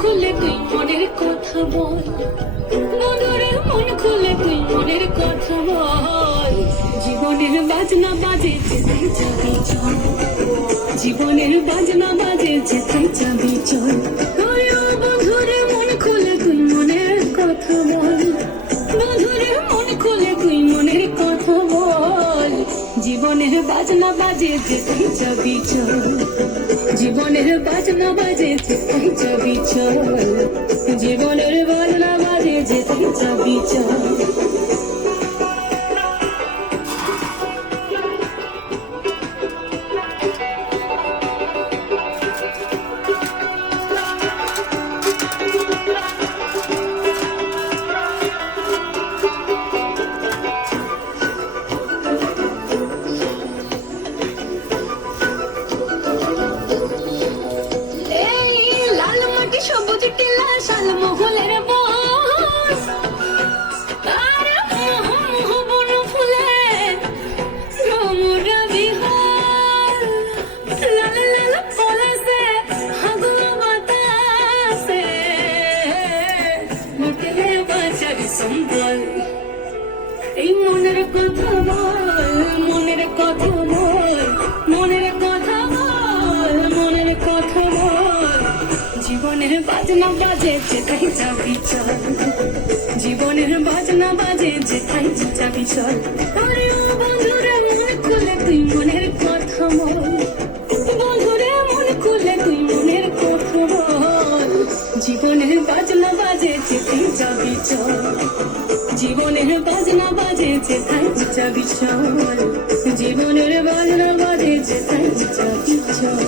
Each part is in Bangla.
খুলে তুই মনের কথা বল, বন্ধুরে মন খুলে তুই মনের কথা বল। জীবনের বাজনা বাজে যেতে যাবি চল, জীবনের বাজনা বাজে যেতে যাবি চল। বন্ধুরে মন খুলে তুই মনের কথা বল, বন্ধুরে মন খুলে তুই মনের কথা বল। জীবনের বাজনা বাজে যেতে যাবি চল, জীবনের বাজনা বাজে যেতে যাবি চল, জীবনের বাজনা বাজে যেতে যাবি চল। সবুজ টিলা শাল মহলের বস, আর মোহবন ফুলে রমুরা বিহার। লাল লাল পলাশে হাগুল বাতাসে মোটেলে বাঁচার সম্বল। এই মনের কথা বল, মনের কথা বল, মনের কথা বল, মনের কথা বল। জীবনের বাজনা বাজে যেথায় যাবি চল, জীবনের বাজনা বাজে যেথায় যাবি চল। আরে ও বন্ধুরে মন খুলে তুই মনের কথা বল, বন্ধুরে মন খুলে তুই মনের কথা বল। জীবনের বাজনা বাজে যেথায় যাবি চল, জীবনের বাজনা বাজে যেথায় যাবি চল, জীবনের বাজনা বাজে যেথায় যাবি চল।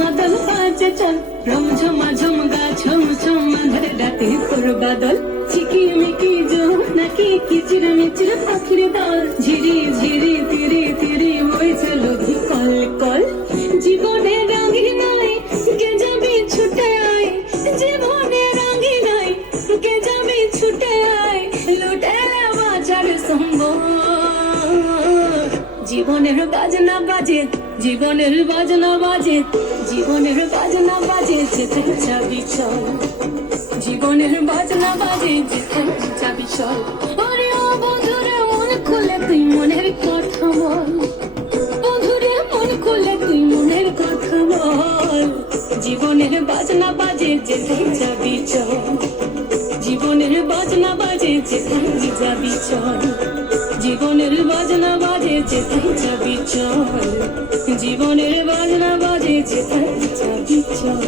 মাদল বাজে চল, রম ঝম গা ঝম ঝম মাধর রাতে খোর বাদল। চিকি মিকি জো নাকি কিচির মিচির পাখির দল, ঝিরি ঝিরি তিরি তিরি বইছে লঘি কল কল। জীবনে রঙি নাই কে যাবি ছুটে আয়, জীবনে রঙি নাই কে যাবি ছুটে আয়, লুটে বাজার সম্বল। জীবনের বাজনা বাজে, জীবনের বাজনা বাজে, জীবনের বাজনা বাজে যেতে যাবি চল, জীবনের বাজনা বাজে যেতে যাবি চল। আরে ও বন্ধুরে মন খুলে তুই মনের কথা বল, বন্ধুরে মন খুলে তুই মনের কথা বল। জীবনের বাজনা বাজে যেতে যাবি চল, জীবনের বাজনা বাজে যেতে যাবি চল, জীবনের বাজনা বাজে যেথায় যাবি চল, জীবনের বাজনা বাজে যেথায় যাবি চল।